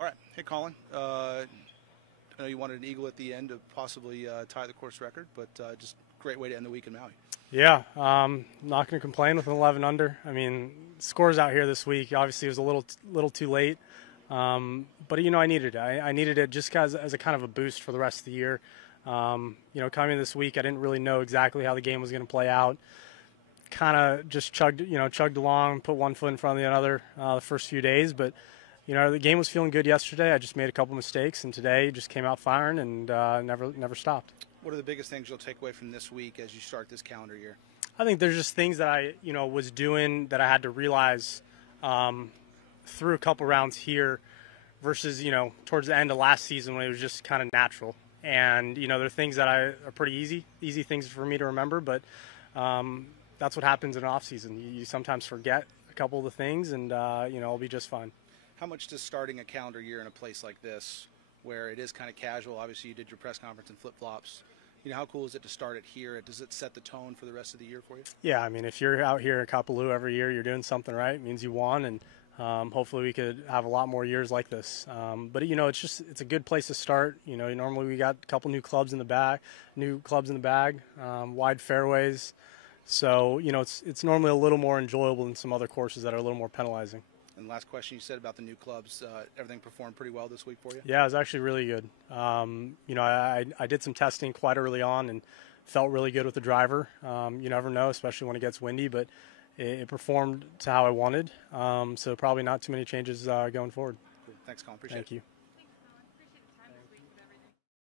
All right. Hey, Collin. I know you wanted an eagle at the end to possibly tie the course record, but just great way to end the week in Maui. Yeah, not going to complain with an 11 under. I mean, scores out here this week. Obviously, it was a little too late, but I needed it. I needed it just as a kind of a boost for the rest of the year. Coming this week, I didn't really know exactly how the game was going to play out. Kind of just chugged along, put one foot in front of the other the first few days, but the game was feeling good yesterday. I just made a couple mistakes, and today just came out firing and never stopped. What are the biggest things you'll take away from this week as you start this calendar year? I think there's just things that I was doing that I had to realize through a couple rounds here versus towards the end of last season when it was just kind of natural. And there are things that are pretty easy things for me to remember, but that's what happens in off season. You sometimes forget a couple of the things, and I'll be just fine. How much does starting a calendar year in a place like this, where it is kind of casual, obviously you did your press conference in flip-flops, how cool is it to start it here? Does it set the tone for the rest of the year for you? Yeah, I mean, if you're out here in Kapalua every year, you're doing something right. It means you won, and hopefully we could have a lot more years like this. But it's a good place to start. Normally we got a couple new clubs in the bag, wide fairways. So it's normally a little more enjoyable than some other courses that are a little more penalizing. And last question, you said about the new clubs, everything performed pretty well this week for you? Yeah, it was actually really good. I did some testing quite early on and felt really good with the driver. You never know, especially when it gets windy, but it performed to how I wanted. So probably not too many changes going forward. Cool. Thanks, Collin. Appreciate it. Thank you.